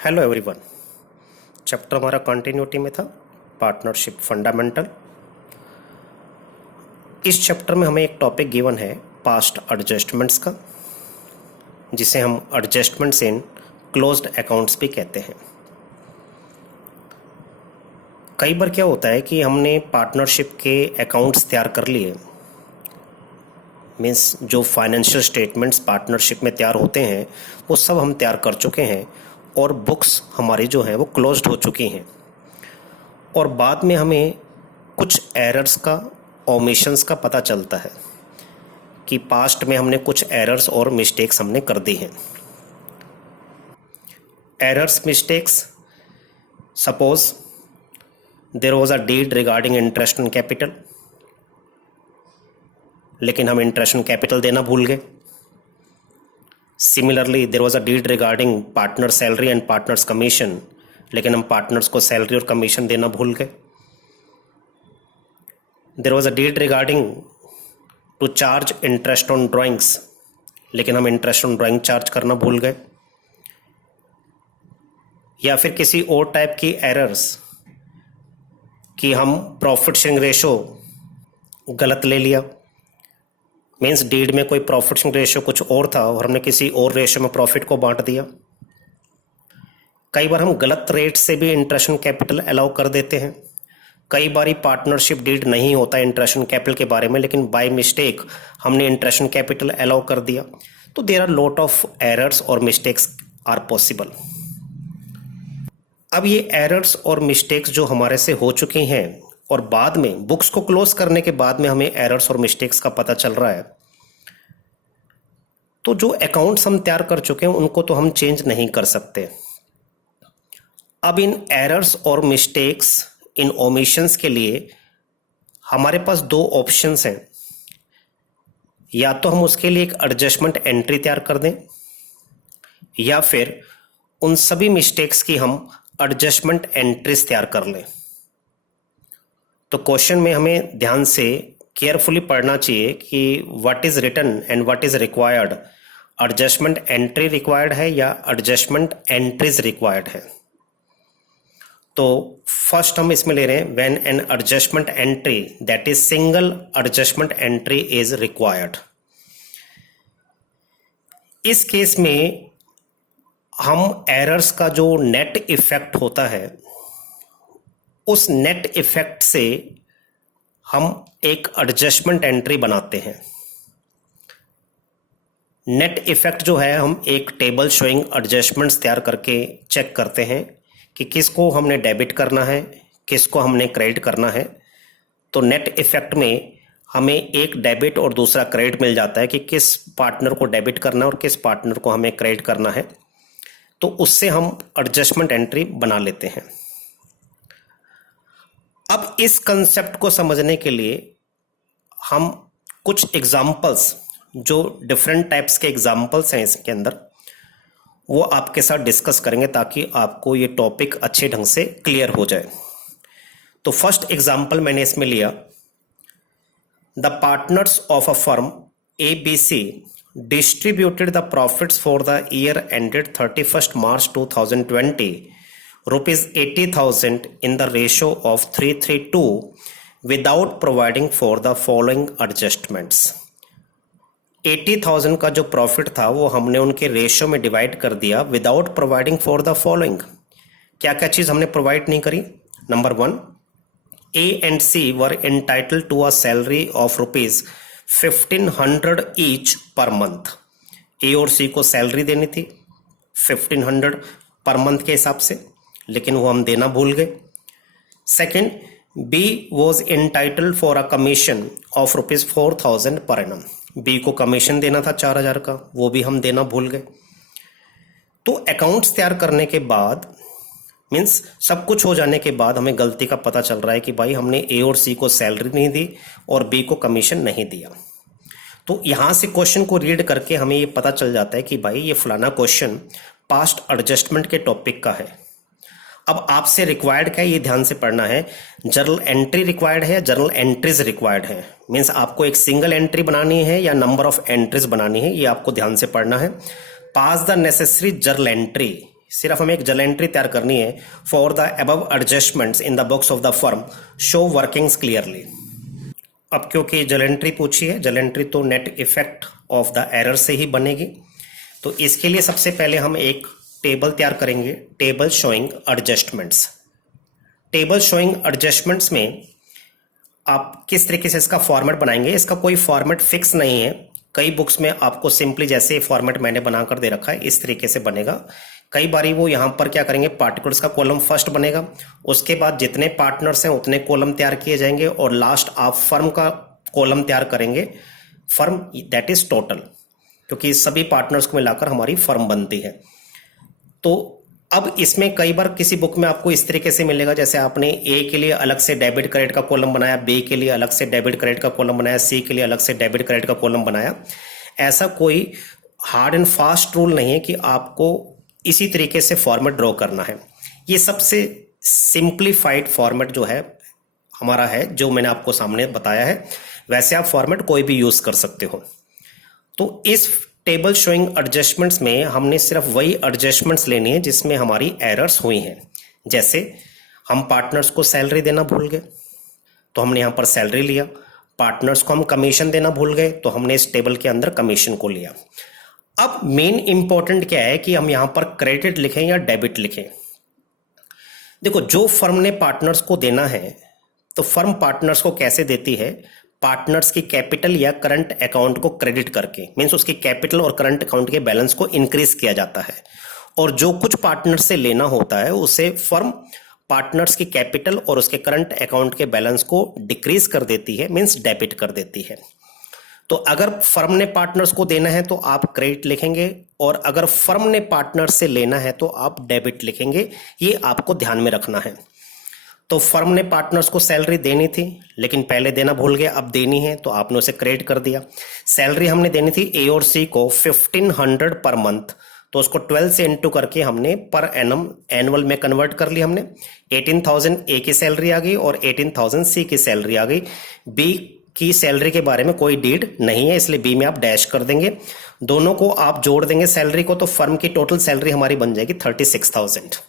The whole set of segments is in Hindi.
Hello everyone. चैप्टर हमारा कंटिन्यूटी में था, पार्टनरशिप फंडामेंटल। इस चैप्टर में हमें एक टॉपिक गिवन है पास्ट एडजस्टमेंट्स का, जिसे हम एडजस्टमेंट्स इन क्लोज्ड अकाउंट्स भी कहते हैं। कई बार क्या होता है कि हमने पार्टनरशिप के अकाउंट्स तैयार कर लिए, मीन्स जो फाइनेंशियल स्टेटमेंट्स पार्टनरशिप में तैयार होते हैं वो सब हम तैयार कर चुके हैं और बुक्स हमारी जो हैं वो क्लोज्ड हो चुकी हैं, और बाद में हमें कुछ एरर्स का, ओमिशंस का पता चलता है कि पास्ट में हमने कुछ एरर्स और मिस्टेक्स हमने कर दी हैं। Errors, mistakes, suppose there was a deed regarding interest on capital, लेकिन हम इंटरेस्ट ऑन कैपिटल देना भूल गए। Similarly there was a deed regarding partner salary and partners commission, लेकिन हम पार्टनर्स को सैलरी और कमीशन देना भूल गए। There was a deed regarding to charge interest on drawings, लेकिन हम इंटरेस्ट ऑन ड्राइंग चार्ज करना भूल गए। या फिर किसी और टाइप की एरर्स कि हम प्रॉफिट शेयरिंग रेशो गलत ले लिया, मीन्स डीड में कोई प्रॉफिट शेयरिंग रेशो कुछ और था और हमने किसी और रेशो में प्रॉफिट को बांट दिया। कई बार हम गलत रेट से भी इंटरेस्ट ऑन कैपिटल अलाउ कर देते हैं। कई बार पार्टनरशिप डीड नहीं होता इंटरेस्ट ऑन कैपिटल के बारे में, लेकिन बाय मिस्टेक हमने इंटरेस्ट ऑन कैपिटल अलाउ कर दिया। तो there are lot of errors और मिस्टेक्स आर पॉसिबल। अब ये एरर्स और मिस्टेक्स जो हमारे से हो चुकी हैं और बाद में बुक्स को क्लोज करने के बाद में हमें एरर्स और मिस्टेक्स का पता चल रहा है, तो जो अकाउंट्स हम तैयार कर चुके हैं उनको तो हम चेंज नहीं कर सकते। अब इन एरर्स और मिस्टेक्स, इन ओमिशंस के लिए हमारे पास दो ऑप्शंस हैं। या तो हम उसके लिए एक एडजस्टमेंट एंट्री तैयार कर दें, या फिर उन सभी मिस्टेक्स की हम एडजस्टमेंट एंट्रीज तैयार कर लें। तो क्वेश्चन में हमें ध्यान से केयरफुली पढ़ना चाहिए कि what is written and what is required. Adjustment entry required है या एडजस्टमेंट एंट्रीज रिक्वायर्ड है। तो फर्स्ट हम इसमें ले रहे हैं when an adjustment entry that is single adjustment entry is required. इस केस में हम एरर्स का जो नेट इफेक्ट होता है, उस नेट इफेक्ट से हम एक एडजस्टमेंट एंट्री बनाते हैं। नेट इफेक्ट जो है, हम एक टेबल शोइंग एडजस्टमेंट्स तैयार करके चेक करते हैं कि किसको हमने डेबिट करना है, किसको हमने क्रेडिट करना है। तो नेट इफेक्ट में हमें एक डेबिट और दूसरा क्रेडिट मिल जाता है कि किस पार्टनर को डेबिट करना है और किस पार्टनर को हमें क्रेडिट करना है। तो उससे हम एडजस्टमेंट एंट्री बना लेते हैं। अब इस कंसेप्ट को समझने के लिए हम कुछ एग्जाम्पल्स, जो डिफरेंट टाइप्स के एग्जाम्पल्स हैं इसके अंदर, वो आपके साथ डिस्कस करेंगे ताकि आपको ये टॉपिक अच्छे ढंग से क्लियर हो जाए। तो फर्स्ट एग्जाम्पल मैंने इसमें लिया, the partners of a firm ABC distributed the profits for the year ended 31st March 2020 rupees 80,000 in the ratio of 3:3:2 without providing for the following adjustments। 80,000 का जो प्रॉफिट था वो हमने उनके रेशियो में डिवाइड कर दिया without providing for the following. क्या क्या चीज हमने प्रोवाइड नहीं करी? Number 1, A and C were entitled to a salary of rupees 1500 each per month. A और सी को सैलरी देनी थी 1500 पर मंथ के हिसाब से, लेकिन वो हम देना भूल गए। Second, B was entitled for a commission of rupees 4000 per annum. B को कमीशन देना था 4000 का, वो भी हम देना भूल गए। तो अकाउंट्स तैयार करने के बाद, मीन्स सब कुछ हो जाने के बाद, हमें गलती का पता चल रहा है कि भाई हमने ए और सी को सैलरी नहीं दी और बी को कमीशन नहीं दिया। तो यहां से क्वेश्चन को रीड करके हमें ये पता चल जाता है कि भाई ये फलाना क्वेश्चन पास्ट एडजस्टमेंट के टॉपिक का है। अब आपसे रिक्वायर्ड क्या है, ये ध्यान से पढ़ना है। जर्नल एंट्री रिक्वायर्ड है या जर्नल एंट्रीज रिक्वायर्ड है, मीन्स आपको एक सिंगल एंट्री बनानी है या नंबर ऑफ एंट्रीज बनानी है, ये आपको ध्यान से पढ़ना है। पास द नेसेसरी जर्नल एंट्री सिर्फ हमें एक जर्नल एंट्री तैयार करनी है for the above adjustments in the books of the firm show workings clearly. अब क्योंकि जर्नल एंट्री पूछी है, जर्नल एंट्री तो net effect of the error से ही बनेगी। तो इसके लिए सबसे पहले हम एक टेबल तैयार करेंगे, table showing adjustments. Table showing adjustments में आप किस तरीके से इसका फॉर्मेट बनाएंगे, इसका कोई फॉर्मेट फिक्स नहीं है। कई बुक्स में आपको सिंपली जैसे फॉर्मेट मैंने बनाकर दे रखा है इस तरीके से बनेगा। कई बारी वो यहाँ पर क्या करेंगे, पार्टिकुलर्स का कॉलम फर्स्ट बनेगा, उसके बाद जितने पार्टनर्स हैं उतने कॉलम तैयार किए जाएंगे और लास्ट आप फर्म का कॉलम तैयार करेंगे, फर्म दैट इज टोटल, क्योंकि सभी पार्टनर्स को मिलाकर हमारी फर्म बनती है। तो अब इसमें कई बार किसी बुक में आपको इस तरीके से मिलेगा, जैसे आपने ए के लिए अलग से डेबिट क्रेडिट का कॉलम बनाया, बी के लिए अलग से डेबिट क्रेडिट का कॉलम बनाया, सी के लिए अलग से डेबिट क्रेडिट का कॉलम बनाया। ऐसा कोई हार्ड एंड फास्ट रूल नहीं है कि आपको इसी तरीके से फॉर्मेट ड्रॉ करना है। ये सबसे सिंप्लीफाइड फॉर्मेट जो है हमारा है, जो मैंने आपको सामने बताया है, वैसे आप फॉर्मेट कोई भी यूज कर सकते हो। तो इस टेबल शोइंग एडजस्टमेंट्स में हमने सिर्फ वही एडजस्टमेंट्स लेनी है जिसमें हमारी एरर्स हुई हैं। जैसे हम पार्टनर्स को सैलरी देना भूल गए तो हमने यहाँ पर सैलरी लिया, पार्टनर्स को हम कमीशन देना भूल गए तो हमने इस टेबल के अंदर कमीशन को लिया। अब मेन इंपॉर्टेंट क्या है कि हम यहाँ पर क्रेडिट लिखें या डेबिट लिखें। देखो, जो फर्म ने पार्टनर्स को देना है तो फर्म पार्टनर्स को कैसे देती है, पार्टनर्स की कैपिटल या करंट अकाउंट को क्रेडिट करके, मींस उसकी कैपिटल और करंट अकाउंट के बैलेंस को इंक्रीज किया जाता है। और जो कुछ पार्टनर्स से लेना होता है उसे फर्म पार्टनर्स की कैपिटल और उसके करंट अकाउंट के बैलेंस को डिक्रीज कर देती है, मींस डेबिट कर देती है। तो अगर फर्म ने पार्टनर्स को देना है तो आप क्रेडिट लिखेंगे और अगर फर्म ने पार्टनर से लेना है तो आप डेबिट लिखेंगे। ये आपको ध्यान में रखना है। तो फर्म ने पार्टनर्स को सैलरी देनी थी लेकिन पहले देना भूल गया, अब देनी है तो आपने उसे क्रेडिट कर दिया। सैलरी हमने देनी थी ए और सी को 1500 पर मंथ, तो उसको 12 से इंटू करके हमने पर एनम एनुअल में कन्वर्ट कर लिया हमने। 18,000 ए की सैलरी आ गई और 18,000 सी की सैलरी आ गई। बी की सैलरी के बारे में कोई डीड नहीं है, इसलिए बी में आप डैश कर देंगे। दोनों को आप जोड़ देंगे सैलरी को, तो फर्म की टोटल सैलरी हमारी बन जाएगी 36,000।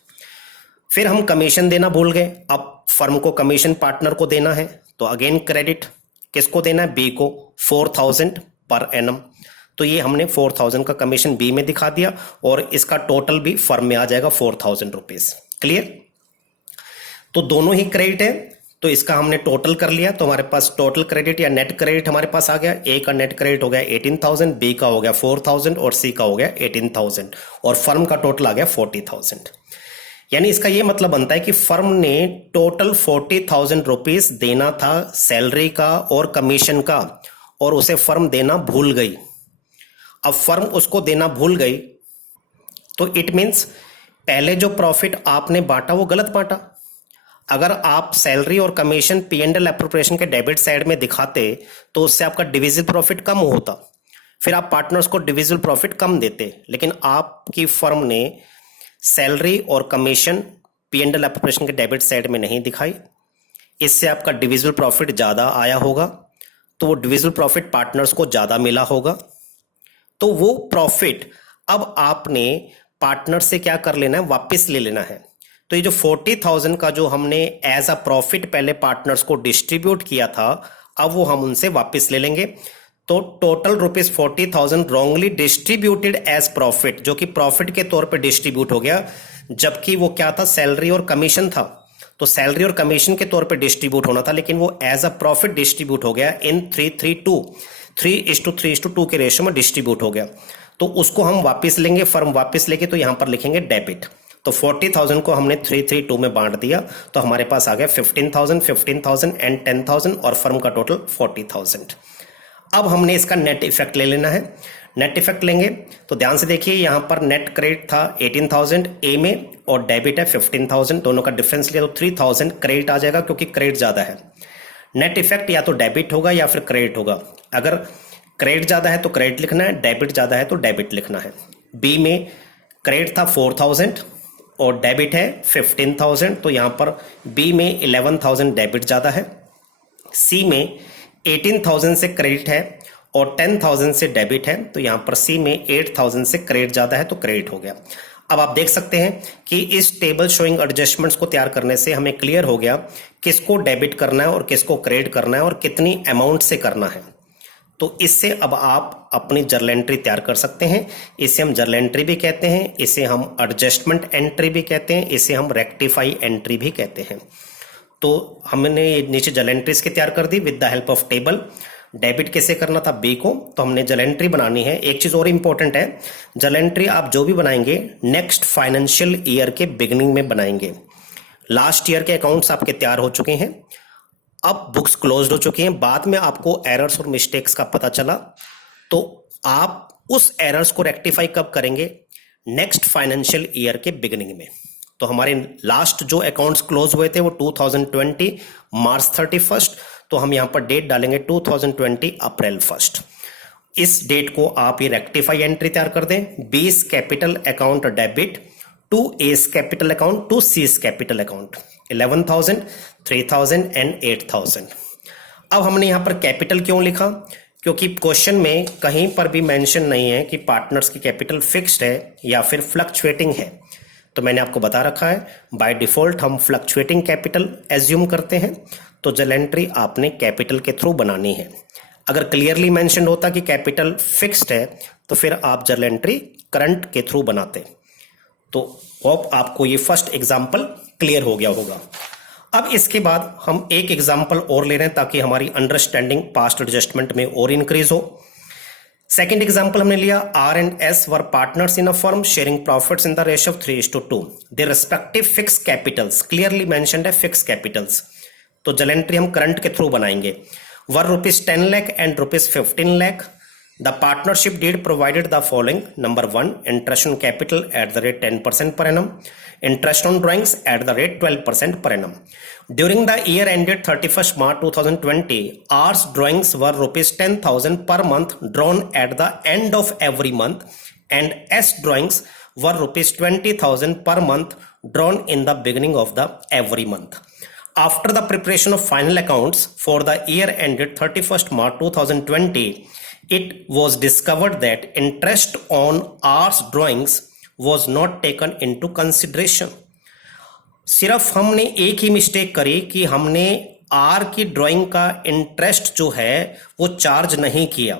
फिर हम कमीशन देना भूल गए, अब फर्म को कमीशन पार्टनर को देना है तो अगेन क्रेडिट किसको देना है, बी को 4,000 पर एनम। तो ये हमने 4,000 का कमीशन बी में दिखा दिया और इसका टोटल भी फर्म में आ जाएगा 4,000 रुपीज। क्लियर? तो दोनों ही क्रेडिट है तो इसका हमने टोटल कर लिया, तो हमारे पास टोटल क्रेडिट या नेट क्रेडिट हमारे पास आ गया। ए का नेट क्रेडिट हो गया 18,000, बी का हो गया 4,000 और सी का हो गया 18,000 और फर्म का टोटल आ गया 40,000। यानी इसका यह मतलब बनता है कि फर्म ने टोटल 40,000 रुपीज देना था सैलरी का और कमीशन का, और उसे फर्म देना भूल गई। अब फर्म उसको देना भूल गई तो इट मीन्स पहले जो प्रॉफिट आपने बांटा वो गलत बांटा। अगर आप सैलरी और कमीशन P&L एप्रोप्रिएशन के डेबिट साइड में दिखाते तो उससे आपका डिविजिबल प्रॉफिट कम होता, फिर आप पार्टनर्स को डिविजिबल प्रॉफिट कम देते। लेकिन आपकी फर्म ने सैलरी और कमीशन P&L एप्रोप्रिएशन के डेबिट साइड में नहीं दिखाई, इससे आपका डिविजिबल प्रॉफिट ज्यादा आया होगा, तो वो डिविजिबल प्रॉफिट पार्टनर्स को ज्यादा मिला होगा। तो वो प्रॉफिट अब आपने पार्टनर से क्या कर लेना है, वापस ले लेना है। तो ये जो 40,000 का जो हमने एज अ प्रॉफिट पहले पार्टनर्स को डिस्ट्रीब्यूट किया था, अब वो हम उनसे वापस ले लेंगे। तो total rupees 40,000 wrongly distributed as profit, जो कि प्रॉफिट के तौर पे डिस्ट्रीब्यूट हो गया, जबकि वो क्या था, सैलरी और कमीशन था। तो सैलरी और कमीशन के तौर पे डिस्ट्रीब्यूट होना था, लेकिन वो एज अ प्रॉफिट डिस्ट्रीब्यूट हो गया इन 3:3:2 के रेशियो में डिस्ट्रीब्यूट हो गया। तो उसको हम वापस लेंगे, फर्म वापस लेके, तो यहां पर लिखेंगे डेबिट। तो 40,000 को हमने 3:3:2 में बांट दिया, तो हमारे पास आ गया 15,000 एंड 10,000 और फर्म का टोटल 40,000। अब हमने इसका नेट इफेक्ट ले लेना है। नेट इफेक्ट लेंगे तो ध्यान से देखिए, यहां पर नेट क्रेडिट था 18,000 ए में और डेबिट है 15,000, दोनों का डिफरेंस लिया तो 3,000 क्रेडिट आ जाएगा, क्योंकि क्रेडिट ज्यादा है। नेट इफेक्ट या तो डेबिट होगा या फिर क्रेडिट होगा। अगर क्रेडिट ज्यादा है तो क्रेडिट लिखना है, डेबिट ज्यादा है तो डेबिट लिखना है। बी में क्रेडिट था 4,000 और डेबिट है 15,000, तो यहां पर बी में 11,000 डेबिट ज्यादा है। सी में 18,000 से क्रेडिट है और 10,000 से डेबिट है, तो यहां पर सी में 8,000 से क्रेडिट ज्यादा है, तो क्रेडिट हो गया। अब आप देख सकते हैं कि इस टेबल शोइंग एडजस्टमेंट्स को तैयार करने से हमें क्लियर हो गया किसको डेबिट करना है और किसको क्रेडिट करना है और कितनी अमाउंट से करना है। तो इससे अब आप अपनी जर्नल एंट्री तैयार कर सकते हैं। इसे हम जर्नल एंट्री भी कहते हैं, इसे हम एडजस्टमेंट एंट्री भी कहते हैं, इसे हम रेक्टिफाई एंट्री भी कहते हैं। तो हमने ये नीचे जर्नल एंट्रीज की तैयार कर दी with the help of table. Debit कैसे करना था बी को, तो हमने जर्नल एंट्री बनानी है। एक चीज और इंपॉर्टेंट है, जर्नल एंट्री आप जो भी बनाएंगे नेक्स्ट फाइनेंशियल ईयर के बिगिनिंग में बनाएंगे। लास्ट ईयर के अकाउंट्स आपके तैयार हो चुके हैं, अब बुक्स क्लोज्ड हो चुकी हैं, बाद में आपको एरर्स और मिस्टेक्स का पता चला, तो आप उस एरर्स को रेक्टिफाई कब करेंगे, नेक्स्ट फाइनेंशियल ईयर के बिगिनिंग में। तो हमारे लास्ट जो अकाउंट्स क्लोज हुए थे वो 2020 मार्च 31, तो हम यहां पर डेट डालेंगे 2020 अप्रैल 1। इस डेट को आप ये रेक्टिफाई एंट्री तैयार कर दें। बीस capital account debit to A's capital account to C's capital account 11,000, 3,000 and 8,000। अब हमने यहां पर कैपिटल क्यों लिखा, क्योंकि क्वेश्चन में कहीं पर भी मेंशन नहीं है कि पार्टनर्स की कैपिटल फिक्स्ड है या फिर फ्लक्चुएटिंग है। तो मैंने आपको बता रखा है बाय डिफॉल्ट हम फ्लक्चुएटिंग कैपिटल एज्यूम करते हैं, तो जर्नल एंट्री आपने कैपिटल के थ्रू बनानी है। अगर क्लियरली मेंशन होता कि कैपिटल फिक्स्ड है तो फिर आप जर्नल एंट्री करंट के थ्रू बनाते। तो होप आपको ये फर्स्ट एग्जांपल क्लियर हो गया होगा। अब इसके बाद हम एक एग्जांपल और ले रहे हैं ताकि हमारी अंडरस्टैंडिंग पास्ट एडजस्टमेंट में और इंक्रीज हो। सेकेंड एग्जाम्पल हमने लिया, R and S were partners in a firm sharing profits in the ratio of 3:2। Their respective fixed capitals, clearly mentioned है फिक्स कैपिटल्स। तो जर्नल एंट्री हम करंट के थ्रू बनाएंगे। Were ₹10 lakh and ₹15 lakh. The partnership deed provided the following: number 1, interest on capital at the rate 10% per annum, interest on drawings at the rate 12% per annum. During the year ended 31st March 2020, R's drawings were ₹10,000 per month drawn at the end of every month, and S drawings were ₹20,000 per month drawn in the beginning of the every month. After the preparation of final accounts for the year ended 31st March 2020, it was discovered that interest on R's drawings was not taken into consideration. सिर्फ हमने एक ही मिस्टेक करी कि हमने आर की ड्राइंग का इंटरेस्ट जो है वो चार्ज नहीं किया।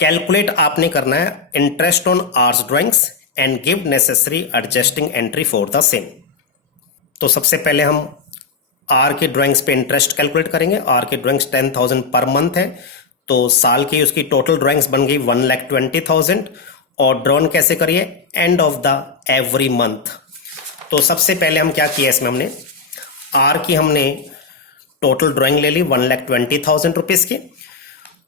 कैलकुलेट आपने करना है interest on R's drawings and give necessary adjusting entry for the same. तो सबसे पहले हम आर की ड्राइंग्स पे इंटरेस्ट कैलकुलेट करेंगे। आर की ड्राइंग्स 10,000 पर मंथ है, तो साल की उसकी टोटल ड्राइंग्स बन गई 1,20,000। और ड्रॉन कैसे करिए, end of the every month. तो सबसे पहले हम क्या किया, इसमें हमने आर की हमने टोटल ड्राइंग ले ली 1,20,000 रुपीज की।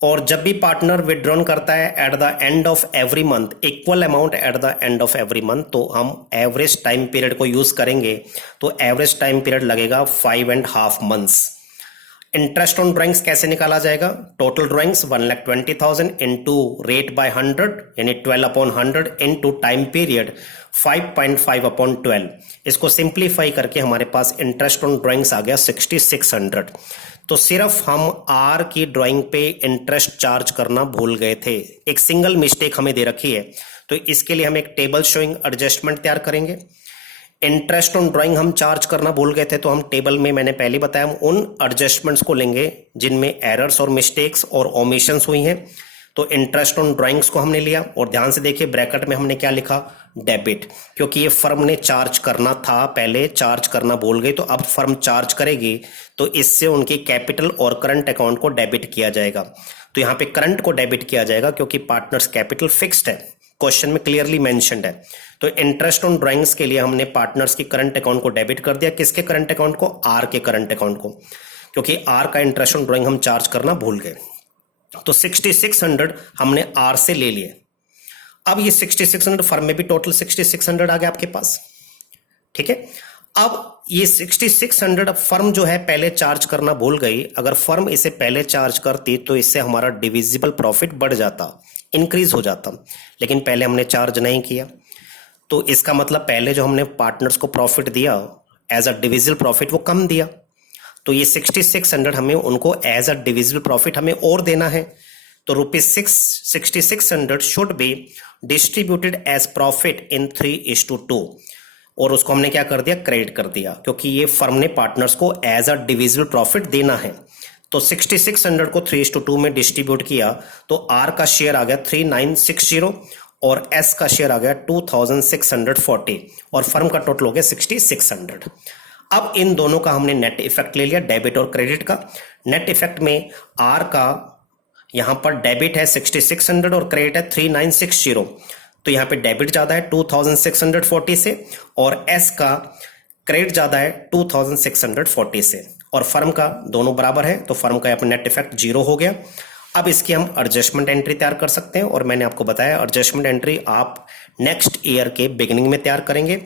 और जब भी पार्टनर विड्रॉन करता है at the end of every month, equal amount at the end of every month, तो हम एवरेज टाइम पीरियड को यूज करेंगे। तो एवरेज टाइम पीरियड लगेगा 5.5 मंथ्स। इंटरेस्ट ऑन ड्राइंग्स कैसे निकाला जाएगा, total drawings 1,20,000 into rate by 100 यानी 12/100 इंटू टाइम पीरियड 5.5/12। इसको सिंप्लीफाई करके हमारे पास इंटरेस्ट ऑन ड्राइंग्स आ गया 6,600। तो सिर्फ हम आर की ड्राइंग पे इंटरेस्ट चार्ज करना भूल गए थे, एक सिंगल मिस्टेक हमें दे रखी है। तो इसके लिए हम एक टेबल शोइंग एडजस्टमेंट तैयार करेंगे। इंटरेस्ट ऑन ड्राइंग हम चार्ज करना भूल गए थे, तो हम टेबल में मैंने पहले बताया हम उन एडजस्टमेंट्स को लेंगे जिनमें एरर्स और मिस्टेक्स और ओमिशंस हुई हैं। तो इंटरेस्ट ऑन ड्राइंग्स को हमने लिया और ध्यान से देखिए ब्रैकेट में हमने क्या लिखा, डेबिट, क्योंकि ये फर्म ने चार्ज करना था, पहले चार्ज करना भूल गई, तो अब फर्म चार्ज करेगी तो इससे उनकी कैपिटल और करंट अकाउंट को डेबिट किया जाएगा। तो यहाँ पे करंट को डेबिट किया जाएगा क्योंकि पार्टनर्स कैपिटल फिक्स्ड है, क्वेश्चन में क्लियरली मेंशन्ड है। तो इंटरेस्ट ऑन ड्राइंग्स के लिए हमने पार्टनर्स की करंट अकाउंट को डेबिट कर दिया। किसके करंट अकाउंट को, आर के करंट अकाउंट को, क्योंकि आर का इंटरेस्ट ऑन ड्राइंग हम चार्ज करना भूल गए। तो 6,600 हमने आर से ले लिए। अब ये 6,600 फर्म में भी टोटल 6,600 आ गया आपके पास, ठीक है। अब ये 6,600 फर्म जो है पहले चार्ज करना भूल गई। अगर फर्म इसे पहले चार्ज करती तो इससे हमारा डिविजिबल प्रॉफिट बढ़ जाता, इंक्रीज हो जाता, लेकिन पहले हमने चार्ज नहीं किया। तो इसका मतलब पहले जो हमने पार्टनर्स को प्रॉफिट दिया एज अ डिविजिबल प्रॉफिट वो कम दिया। तो ये 6,600 हमें उनको एज अ डिविजिबल प्रॉफिट हमें और देना है। तो ₹6,600 should be distributed as profit in 3:2 और उसको हमने क्या कर दिया, क्रेडिट कर दिया, क्योंकि ये फर्म ने पार्टनर्स को एज अ डिविजिबल प्रॉफिट देना है। तो 6600 को 3:2 में डिस्ट्रीब्यूट किया तो आर का शेयर आ गया 3960 और एस का शेयर आ गया 2640 और फर्म का टोटल हो गया 6600। अब इन दोनों का हमने नेट इफेक्ट ले लिया, डेबिट और क्रेडिट का। नेट इफेक्ट में आर का यहां पर डेबिट है 6600 और क्रेडिट है 3960, तो यहां पे डेबिट ज्यादा है 2640 से और एस का क्रेडिट ज्यादा है 2640 से और फर्म का दोनों बराबर है, तो फर्म का यहाँ पे नेट इफेक्ट 0 हो गया। अब इसकी हम एडजस्टमेंट एंट्री तैयार कर सकते हैं और मैंने आपको बताया एडजस्टमेंट एंट्री आप नेक्स्ट ईयर के बिगिनिंग में तैयार करेंगे।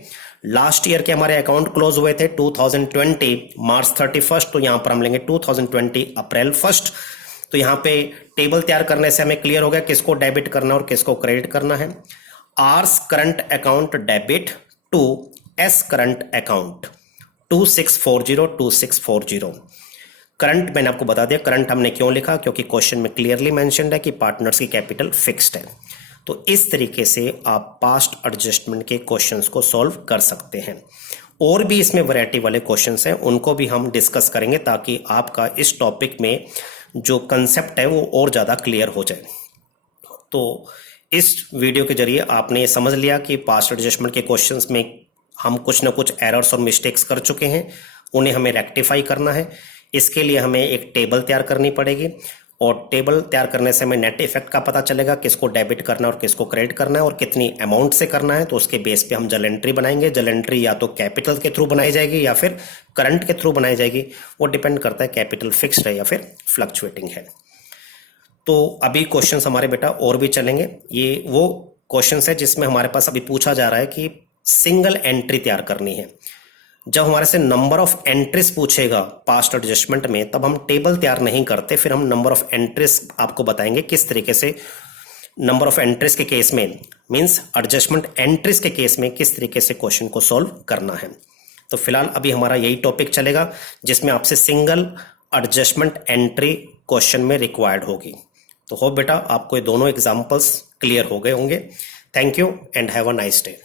लास्ट ईयर के हमारे अकाउंट क्लोज हुए थे 2020 मार्च 31, तो यहां पर हम लेंगे 2020 अप्रैल 1। तो यहां पे टेबल तैयार करने से हमें क्लियर हो गया किसको डेबिट करना और किसको क्रेडिट करना है। R's current account debit to S current account 2640। Current मैंने आपको बता दिया, करंट हमने क्यों लिखा, क्योंकि क्वेश्चन में क्लियरली मेंशन्ड है कि पार्टनर्स की कैपिटल फिक्स्ड है। तो इस तरीके से आप पास्ट एडजस्टमेंट के क्वेश्चंस को सॉल्व कर सकते हैं। और भी इसमें वैरायटी वाले क्वेश्चंस हैं, उनको भी हम डिस्कस करेंगे ताकि आपका इस टॉपिक में जो कंसेप्ट है वो और ज़्यादा क्लियर हो जाए। तो इस वीडियो के जरिए आपने समझ लिया कि पास्ट एडजस्टमेंट के क्वेश्चंस में हम कुछ ना कुछ एरर्स और मिस्टेक्स कर चुके हैं, उन्हें हमें रेक्टिफाई करना है। इसके लिए हमें एक टेबल तैयार करनी पड़ेगी और टेबल तैयार करने से हमें नेट इफेक्ट का पता चलेगा, किसको डेबिट करना है और किसको क्रेडिट करना है और कितनी अमाउंट से करना है। तो उसके बेस पे हम जर्नल एंट्री बनाएंगे। जर्नल एंट्री या तो कैपिटल के थ्रू बनाई जाएगी या फिर करंट के थ्रू बनाई जाएगी, वो डिपेंड करता है कैपिटल फिक्स्ड है या फिर फ्लक्चुएटिंग है। तो अभी क्वेश्चन हमारे बेटा और भी चलेंगे। ये वो क्वेश्चन है जिसमें हमारे पास अभी पूछा जा रहा है कि सिंगल एंट्री तैयार करनी है। जब हमारे से नंबर ऑफ एंट्रीज पूछेगा पास्ट एडजस्टमेंट में, तब हम टेबल तैयार नहीं करते, फिर हम नंबर ऑफ एंट्रीज आपको बताएंगे किस तरीके से नंबर ऑफ एंट्रीज के केस में, मींस एडजस्टमेंट एंट्रीज के केस में किस तरीके से क्वेश्चन को सॉल्व करना है। तो फिलहाल अभी हमारा यही टॉपिक चलेगा जिसमें आपसे सिंगल एडजस्टमेंट एंट्री क्वेश्चन में रिक्वायर्ड होगी। तो होप बेटा आपको ये दोनों एग्जाम्पल्स क्लियर हो गए होंगे। Thank you and have a nice day.